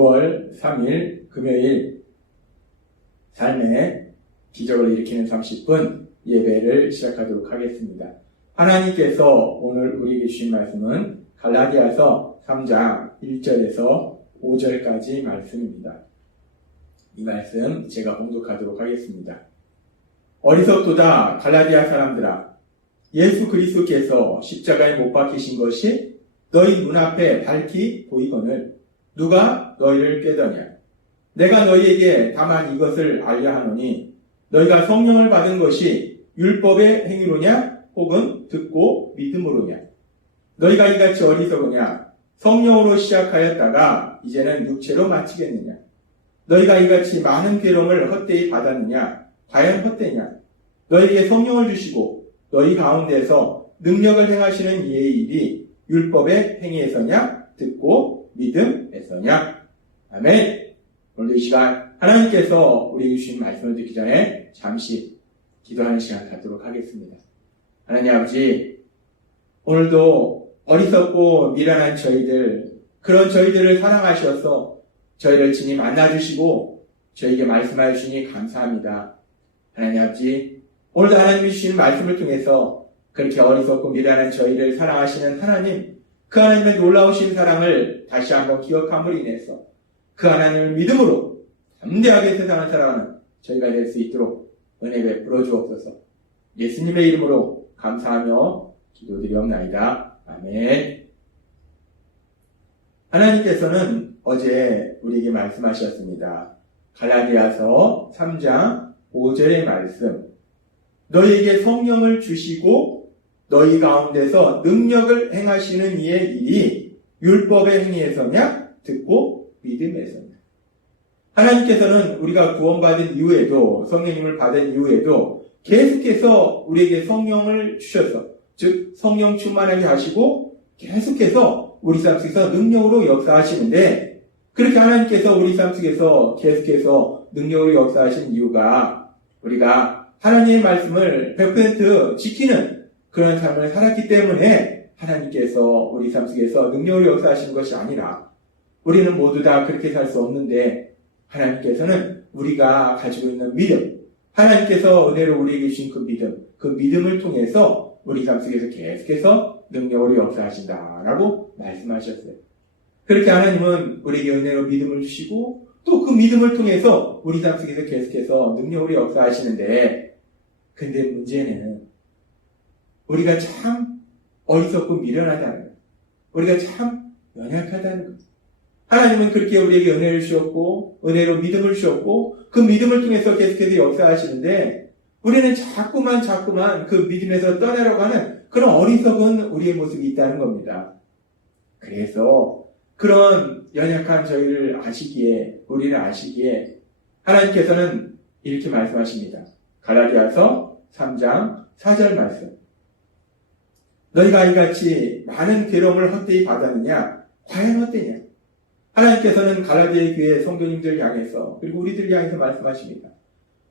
6월 3일 금요일 삶의 기적을 일으키는 30분 예배를 시작하도록 하겠습니다. 하나님께서 오늘 우리에게 주신 말씀은 갈라디아서 3장 1절에서 5절까지 말씀입니다. 이 말씀 제가 봉독하도록 하겠습니다. 어리석도다 갈라디아 사람들아, 예수 그리스도께서 십자가에 못 박히신 것이 너희 눈앞에 밝히 보이거늘 누가 너희를 꾀더냐? 내가 너희에게 다만 이것을 알려 하노니 너희가 성령을 받은 것이 율법의 행위로냐 혹은 듣고 믿음으로냐? 너희가 이같이 어리석으냐? 성령으로 시작하였다가 이제는 육체로 마치겠느냐? 너희가 이같이 많은 괴로움을 헛되이 받았느냐? 과연 헛되냐? 너희에게 성령을 주시고 너희 가운데서 능력을 행하시는 이의 일이 율법의 행위에서냐? 듣고 믿음에서냐? 아멘. 오늘도 이 시간 하나님께서 우리에게 주신 말씀을 듣기 전에 잠시 기도하는 시간 갖도록 하겠습니다. 하나님 아버지, 오늘도 어리석고 미련한 저희들, 그런 저희들을 사랑하셔서 저희를 친히 만나주시고 저희에게 말씀하여 주시니 감사합니다. 하나님 아버지, 오늘도 하나님이 주신 말씀을 통해서 그렇게 어리석고 미련한 저희를 사랑하시는 하나님, 그 하나님의 놀라우신 사랑을 다시 한번 기억함으로 인해서 그 하나님을 믿음으로 담대하게 세상을 살아가는 저희가 될 수 있도록 은혜 베풀어 주옵소서. 예수님의 이름으로 감사하며 기도드리옵나이다. 아멘. 하나님께서는 어제 우리에게 말씀하셨습니다. 갈라디아서 3장 5절의 말씀, 너희에게 성령을 주시고 너희 가운데서 능력을 행하시는 이의 일이 율법의 행위에서냐 듣고 믿음에서냐. 하나님께서는 우리가 구원받은 이후에도, 성령님을 받은 이후에도 계속해서 우리에게 성령을 주셔서, 즉 성령 충만하게 하시고 계속해서 우리 삶 속에서 능력으로 역사하시는데, 그렇게 하나님께서 우리 삶 속에서 계속해서 능력으로 역사하시는 이유가 우리가 하나님의 말씀을 100% 지키는 그런 삶을 살았기 때문에 하나님께서 우리 삶 속에서 능력으로 역사하시는 것이 아니라, 우리는 모두 다 그렇게 살 수 없는데 하나님께서는 우리가 가지고 있는 믿음, 하나님께서 은혜로 우리에게 주신 그 믿음을 통해서 우리 삶 속에서 계속해서 능력으로 역사하신다라고 말씀하셨어요. 그렇게 하나님은 우리에게 은혜로 믿음을 주시고 또 그 믿음을 통해서 우리 삶 속에서 계속해서 능력으로 역사하시는데, 근데 문제는 우리가 참 어리석고 미련하다는 거예요. 우리가 참 연약하다는 거예요. 하나님은 그렇게 우리에게 은혜를 주셨고 은혜로 믿음을 주셨고 그 믿음을 통해서 계속해서 역사하시는데, 우리는 자꾸만 그 믿음에서 떠나려고 하는 그런 어리석은 우리의 모습이 있다는 겁니다. 그래서 그런 연약한 저희를 아시기에, 우리를 아시기에 하나님께서는 이렇게 말씀하십니다. 갈라디아서 3장 4절 말씀, 너희가 이같이 많은 괴로움을 헛되이 받았느냐? 과연 헛되냐? 하나님께서는 갈라디아 교회 성도님들 향해서, 그리고 우리들 향해서 말씀하십니다.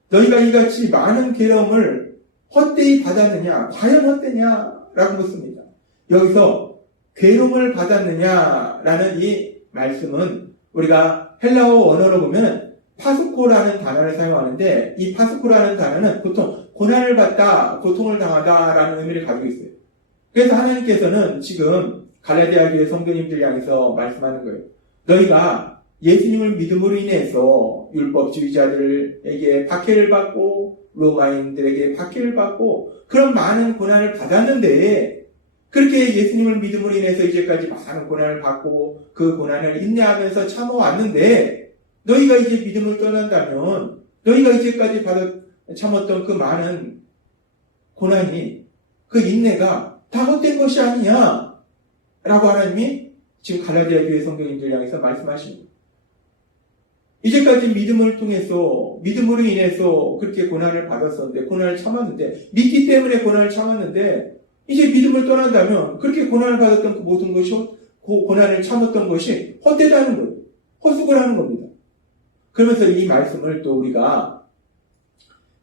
너희가 이같이 많은 괴로움을 헛되이 받았느냐? 과연 헛되냐? 라고 묻습니다. 여기서 괴로움을 받았느냐라는 이 말씀은 우리가 헬라어 원어로 보면 파스코라는 단어를 사용하는데, 이 파스코라는 단어는 보통 고난을 받다, 고통을 당하다라는 의미를 가지고 있어요. 그래서 하나님께서는 지금 갈라디아 교회 성도님들 향해서 말씀하는 거예요. 너희가 예수님을 믿음으로 인해서 율법주의자들에게 박해를 받고 로마인들에게 박해를 받고 그런 많은 고난을 받았는데, 그렇게 예수님을 믿음으로 인해서 이제까지 많은 고난을 받고 그 고난을 인내하면서 참아왔는데, 너희가 이제 믿음을 떠난다면 너희가 이제까지 참았던 그 많은 고난이, 그 인내가 다 헛된 것이 아니냐 라고 하나님이 지금 갈라디아 교회 성도님들 향해서 말씀하십니다. 이제까지 믿음을 통해서, 믿음으로 인해서 그렇게 고난을 받았었는데, 고난을 참았는데, 믿기 때문에 고난을 참았는데, 이제 믿음을 떠난다면 그렇게 고난을 받았던 그 모든 것이, 고난을 참았던 것이 헛되다는 거예요. 헛수고를 하는 겁니다. 그러면서 이 말씀을 또 우리가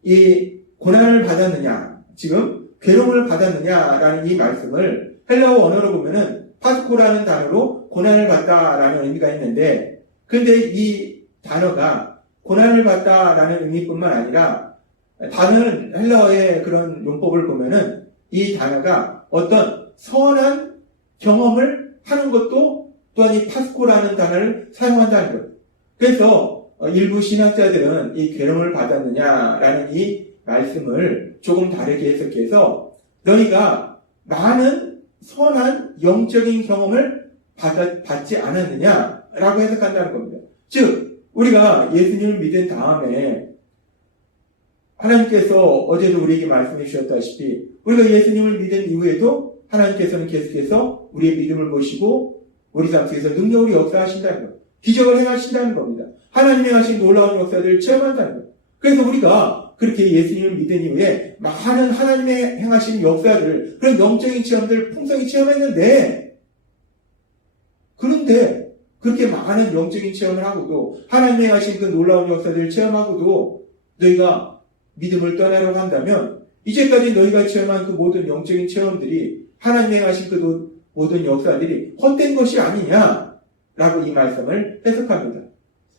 이 고난을 받았느냐, 지금 괴로움을 받았느냐라는 이 말씀을 헬라어 언어로 보면은 파스코라는 단어로 고난을 받다라는 의미가 있는데, 그런데 이 단어가 고난을 받다라는 의미뿐만 아니라 다른 헬라어의 그런 용법을 보면은 이 단어가 어떤 선한 경험을 하는 것도 또한 이 파스코라는 단어를 사용한다는 거예요. 그래서 일부 신학자들은 이 괴로움을 받았느냐라는 이 말씀을 조금 다르게 해석해서 너희가 많은 선한 영적인 경험을 받지 않았느냐라고 해석한다는 겁니다. 즉 우리가 예수님을 믿은 다음에 하나님께서 어제도 우리에게 말씀해 주셨다시피 우리가 예수님을 믿은 이후에도 하나님께서는 계속해서 우리의 믿음을 보시고 우리 삶 속에서 능력으로 역사하신다는 것, 기적을 행하신다는 겁니다. 하나님이 하신 놀라운 역사들을 체험한다는 것. 그래서 우리가 그렇게 예수님을 믿은 이후에 많은 하나님의 행하신 역사들, 그런 영적인 체험들을 풍성히 체험했는데, 그런데 그렇게 많은 영적인 체험을 하고도 하나님이 하신 그 놀라운 역사들을 체험하고도 너희가 믿음을 떠나려고 한다면 이제까지 너희가 체험한 그 모든 영적인 체험들이 하나님이 하신 그 모든 역사들이 헛된 것이 아니냐라고 이 말씀을 해석합니다.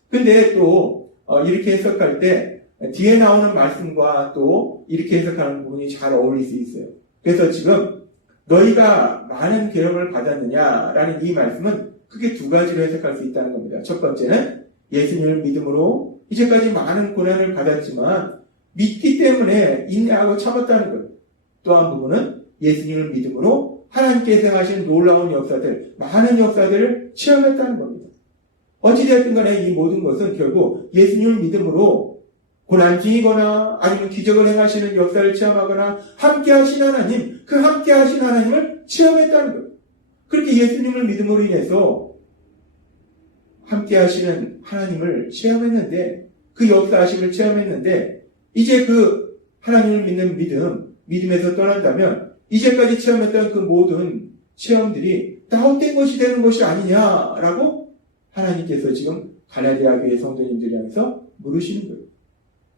근데 또 이렇게 해석할 때 뒤에 나오는 말씀과 또 이렇게 해석하는 부분이 잘 어울릴 수 있어요. 그래서 지금 너희가 많은 괴로움을 받았느냐라는 이 말씀은 크게 두 가지로 해석할 수 있다는 겁니다. 첫 번째는 예수님을 믿음으로 이제까지 많은 고난을 받았지만 믿기 때문에 인내하고 참았다는 거예요. 또 한 부분은 예수님을 믿음으로 하나님께서 행하신 놀라운 역사들, 많은 역사들을 체험했다는 겁니다. 어찌되었든 간에 이 모든 것은 결국 예수님을 믿음으로 고난 중이거나 아니면 기적을 행하시는 역사를 체험하거나 함께 하신 하나님, 그 함께 하신 하나님을 체험했다는 거예요. 그렇게 예수님을 믿음으로 인해서 함께 하시는 하나님을 체험했는데, 그 역사하심을 체험했는데, 이제 그 하나님을 믿는 믿음에서 떠난다면 이제까지 체험했던 그 모든 체험들이 다 헛된 것이 되는 것이 아니냐라고 하나님께서 지금 갈라디아 교회 성도님들 향해서 물으시는 거예요.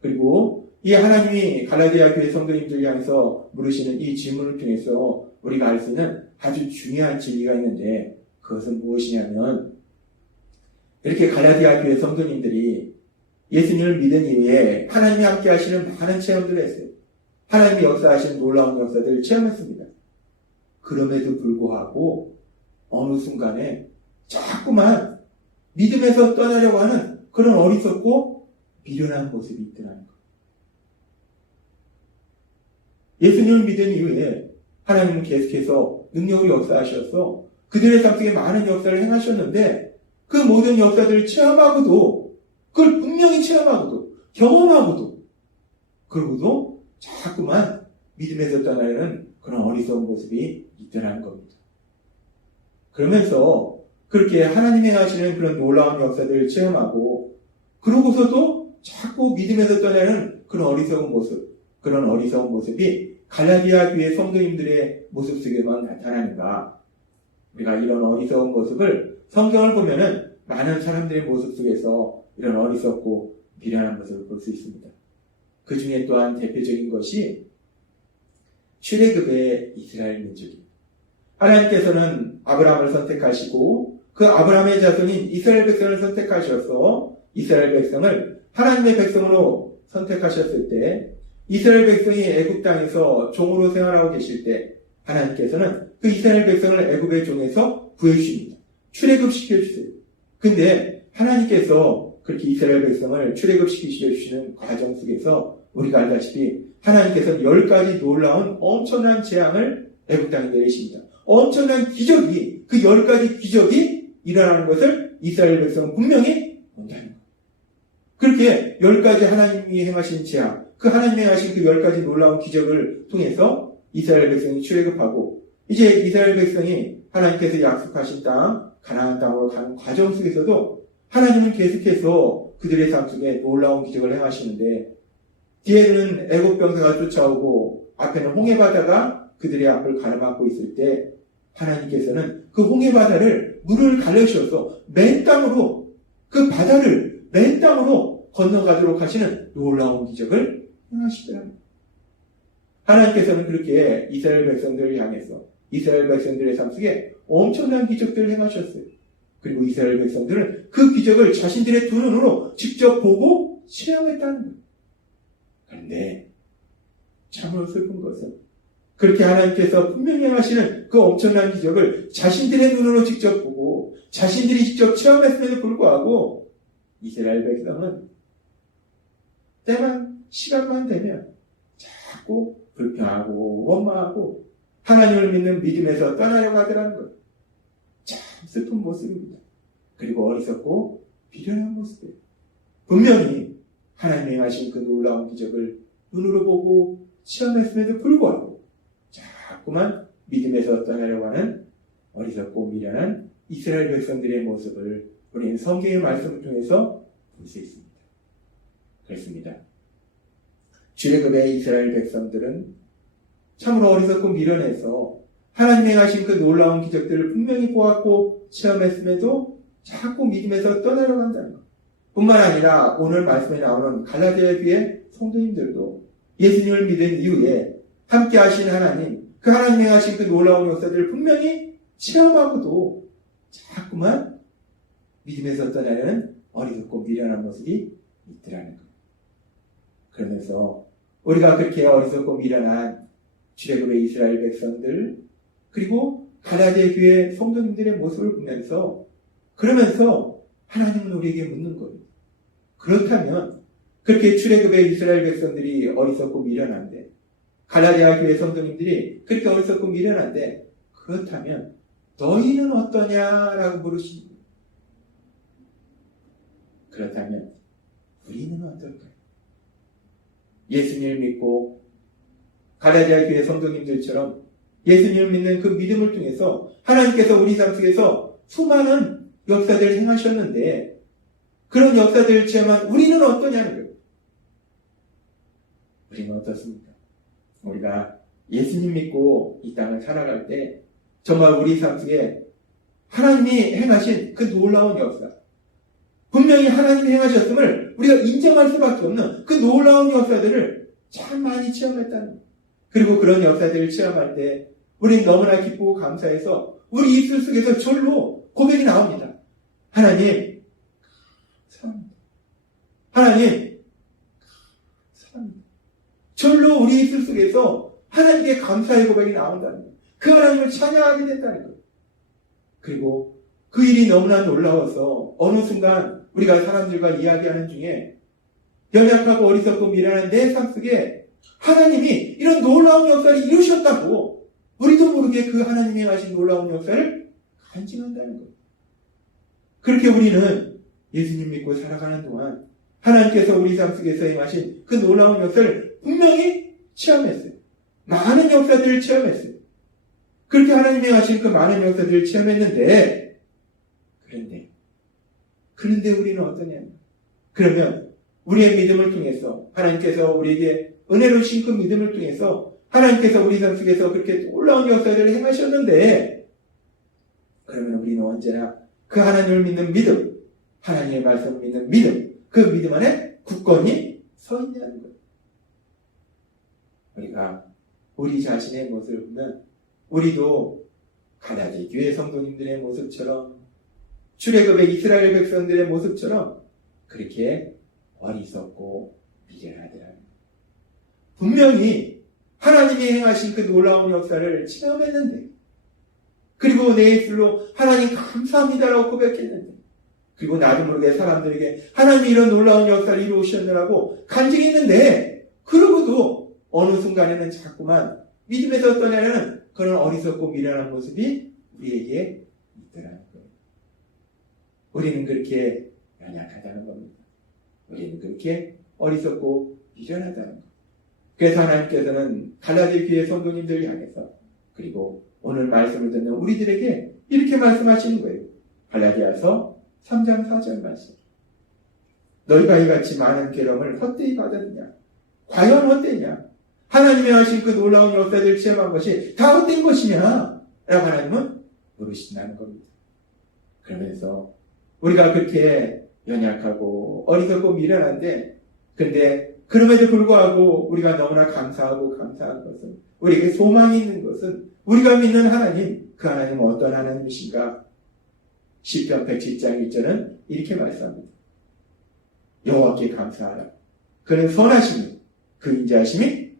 그리고 이 하나님이 갈라디아 교회 성도님들 향해서 물으시는 이 질문을 통해서 우리가 알 수 있는 아주 중요한 진리가 있는데 그것은 무엇이냐면 이렇게 갈라디아 교회 성도님들이 예수님을 믿은 이후에 하나님이 함께 하시는 많은 체험들을 했어요. 하나님이 역사하시는 놀라운 역사들을 체험했습니다. 그럼에도 불구하고 어느 순간에 자꾸만 믿음에서 떠나려고 하는 그런 어리석고 미련한 모습이 있더라는 거예요. 예수님을 믿은 이후에 하나님은 계속해서 능력으로 역사하셔서 그들의 삶 속에 많은 역사를 행하셨는데 그 모든 역사들을 체험하고도 그걸 분명히 체험하고도 경험하고도 그러고도 자꾸만 믿음에서 떠나려는 그런 어리석은 모습이 있더라는 겁니다. 그러면서 그렇게 하나님이 행하시는 그런 놀라운 역사들을 체험하고 그러고서도 자꾸 믿음에서 떠나는 그런 어리석은 모습이 갈라디아 교회 성도님들의 모습 속에만 나타나는가? 우리가 이런 어리석은 모습을 성경을 보면은 많은 사람들의 모습 속에서 이런 어리석고 미련한 모습을 볼 수 있습니다. 그 중에 또한 대표적인 것이 출애굽의 이스라엘 민족입니다. 하나님께서는 아브라함을 선택하시고 그 아브라함의 자손인 이스라엘 백성을 선택하셔서 이스라엘 백성을 하나님의 백성으로 선택하셨을 때 이스라엘 백성이 애굽 땅에서 종으로 생활하고 계실 때 하나님께서는 그 이스라엘 백성을 애굽의 종에서 구해주십니다. 출애굽시켜주세요. 근데 하나님께서 그렇게 이스라엘 백성을 출애굽시키시는 과정 속에서 우리가 알다시피 하나님께서는 10가지 놀라운 엄청난 재앙을 애굽 땅에 내리십니다. 엄청난 기적이 그 10가지 기적이 일어나는 것을 이스라엘 백성은 분명히 본다는 거예요. 그렇게 10가지 하나님이 행하신 재앙, 그 하나님이 행하신 그 10가지 놀라운 기적을 통해서 이스라엘 백성이 출애굽하고 이제 이스라엘 백성이 하나님께서 약속하신 땅 가나안 땅으로 가는 과정 속에서도 하나님은 계속해서 그들의 삶 속에 놀라운 기적을 행하시는데 뒤에는 애굽 병사가 쫓아오고 앞에는 홍해바다가 그들의 앞을 가로막고 있을 때 하나님께서는 그 홍해바다를 물을 가르셔서 맨 땅으로 그 바다를 맨 땅으로 건너가도록 하시는 놀라운 기적을 행하시더랍니다. 하나님께서는 그렇게 이스라엘 백성들을 향해서 이스라엘 백성들의 삶 속에 엄청난 기적들을 행하셨어요. 그리고 이스라엘 백성들은 그 기적을 자신들의 두 눈으로 직접 보고 체험했다는 거예요. 그런데 참으로 슬픈 것은 그렇게 하나님께서 분명히 하시는 그 엄청난 기적을 자신들의 눈으로 직접 보고 자신들이 직접 체험했음에도 불구하고 이스라엘 백성은 때만 시간만 되면 자꾸 불평하고 원망하고 하나님을 믿는 믿음에서 떠나려고 하더라는 것. 참 슬픈 모습입니다. 그리고 어리석고 비련한 모습이에요. 분명히 하나님이 행하신 그 놀라운 기적을 눈으로 보고 체험했음에도 불구하고 자꾸만 믿음에서 떠나려고 하는 어리석고 미련한 이스라엘 백성들의 모습을 우리는 성경의 말씀을 통해서 볼 수 있습니다. 그렇습니다. 출애굽의 이스라엘 백성들은 참으로 어리석고 미련해서 하나님이 행하신 그 놀라운 기적들을 분명히 보았고 체험했음에도 자꾸 믿음에서 떠나려고 한다는 것. 뿐만 아니라 오늘 말씀에 나오는 갈라디아 교회 성도님들도 예수님을 믿은 이후에 함께 하신 하나님, 그 하나님이 행하신 그 놀라운 역사들을 분명히 체험하고도 자꾸만 믿음에서 떠나려는 어리석고 미련한 모습이 있더라는 것. 그러면서 우리가 그렇게 어리석고 미련한 출애굽의 이스라엘 백성들 그리고 갈라디아 교회 성도님들의 모습을 보면서 그러면서 하나님은 우리에게 묻는 거예요. 그렇다면 그렇게 출애굽의 이스라엘 백성들이 어리석고 미련한데 갈라디아 교회 성도님들이 그렇게 어리석고 미련한데 그렇다면 너희는 어떠냐라고 물으시는 거예요. 그렇다면 우리는 어떨까요? 예수님을 믿고 갈라디아 교회 성도님들처럼 예수님을 믿는 그 믿음을 통해서 하나님께서 우리 삶 속에서 수많은 역사들을 행하셨는데 그런 역사들을 체험한 우리는 어떠냐는 거예요. 우리는 어떻습니까? 우리가 예수님 믿고 이 땅을 살아갈 때 정말 우리 삶 속에 하나님이 행하신 그 놀라운 역사, 분명히 하나님이 행하셨음을 우리가 인정할 수밖에 없는 그 놀라운 역사들을 참 많이 체험했다는 거예요. 그리고 그런 역사들을 체험할 때 우리는 너무나 기쁘고 감사해서 우리 입술 속에서 절로 고백이 나옵니다. 하나님, 사랑합니다. 하나님, 사랑합니다. 절로 우리 입술 속에서 하나님께 감사의 고백이 나온다는 거예요. 그 하나님을 찬양하게 된다는 거예요. 그리고 그 일이 너무나 놀라워서 어느 순간 우리가 사람들과 이야기하는 중에 연약하고 어리석고 미련한 내 삶 속에 하나님이 이런 놀라운 역사를 이루셨다고 우리도 모르게 그 하나님이 하신 놀라운 역사를 간증한다는 거예요. 그렇게 우리는 예수님 믿고 살아가는 동안 하나님께서 우리 삶 속에서 행하신 그 놀라운 역사를 분명히 체험했어요. 많은 역사들을 체험했어요. 그렇게 하나님이 하신 그 많은 역사들을 체험했는데 그런데 우리는 어떠냐면 그러면 우리의 믿음을 통해서 하나님께서 우리에게 은혜로 주신 그 믿음을 통해서 하나님께서 우리 삶 속에서 그렇게 놀라운 역사들을 행하셨는데 그러면 우리는 언제나 그 하나님을 믿는 믿음, 하나님의 말씀을 믿는 믿음, 그 믿음 안에 굳건히 서 있냐는 거예요. 우리가 우리 자신의 모습을 보면 우리도 갈라디아 교회 성도님들의 모습처럼 출애굽의 이스라엘 백성들의 모습처럼 그렇게 어리석고 미련하더라. 분명히 하나님이 행하신 그 놀라운 역사를 체험했는데 그리고 내 입술로 하나님 감사합니다라고 고백했는데 그리고 나도 모르게 사람들에게 하나님이 이런 놀라운 역사를 이루셨느라고 간증했는데 그러고도 어느 순간에는 자꾸만 믿음에서 떠나려는 그런 어리석고 미련한 모습이 우리에게 있더라는 거예요. 우리는 그렇게 연약하다는 겁니다. 우리는 그렇게 어리석고 미련하다는 거예요. 그래서 하나님께서는 갈라디아 교회 성도님들을 향해서 그리고 오늘 말씀을 듣는 우리들에게 이렇게 말씀하시는 거예요. 갈라디아서 3장 4절 말씀. 너희가 이같이 많은 괴로움을 헛되이 받았느냐? 과연 헛되냐? 하나님이 하신 그 놀라운 역사들을 체험한 것이 다 헛된 것이냐? 라고 하나님은 물으신다는 겁니다. 그러면서 우리가 그렇게 연약하고 어리석고 미련한데 근데 그럼에도 불구하고 우리가 너무나 감사하고 감사한 것은 우리에게 소망이 있는 것은 우리가 믿는 하나님, 그 하나님은 어떤 하나님이신가? 시편 107장 1절은 이렇게 말씀합니다. 여호와께 감사하라. 그는 선하시니 그 인자하심이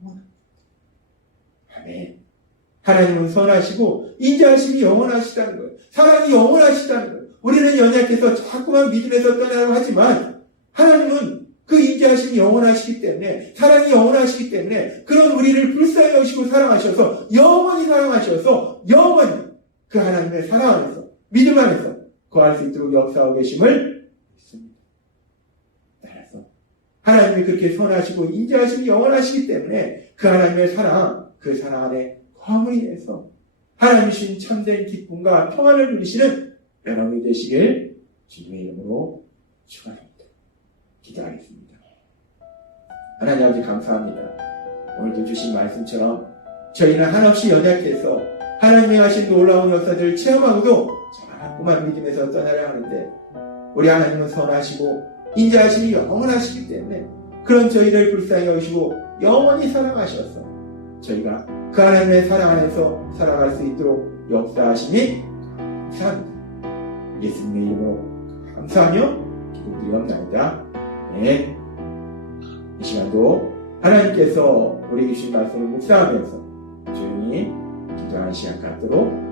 영원합니다. 아멘. 하나님은 선하시고 인자하심이 영원하시다는 거예요. 사랑이 영원하시다는 거예요. 우리는 연약해서 자꾸만 믿음에서 떠나려고 하지만 하나님은 그 인자하심이 영원하시기 때문에, 사랑이 영원하시기 때문에 그런 우리를 불쌍히 여기시고 사랑하셔서 영원히 사랑하셔서 영원히 그 하나님의 사랑 안에서, 믿음 안에서 거할 수 있도록 역사하고 계심을 믿습니다. 따라서 하나님이 그렇게 선하시고 인자하심이 영원하시기 때문에 그 하나님의 사랑, 그 사랑 안에 거함으로 인해서 하나님 주신 참된 기쁨과 평안을 누리시는 여러분이 되시길 주님의 이름으로 축원합니다. 기도하겠습니다. 하나님 아버지 감사합니다. 오늘도 주신 말씀처럼 저희는 한없이 연약해서 하나님이 하신 놀라운 역사들을 체험하고도 자꾸만 믿음에서 떠나려 하는데 우리 하나님은 선하시고 인자하심이 영원하시기 때문에 그런 저희를 불쌍히 여기시고 영원히 사랑하셔서 저희가 그 하나님의 사랑 안에서 살아갈 수 있도록 역사하시니 감사합니다. 예수님의 이름으로 감사하며 기도드리옵나이다. 네. 이 시간도 하나님께서 우리에게 주신 말씀을 묵상하면서 조용히 기도하는 시간 갖도록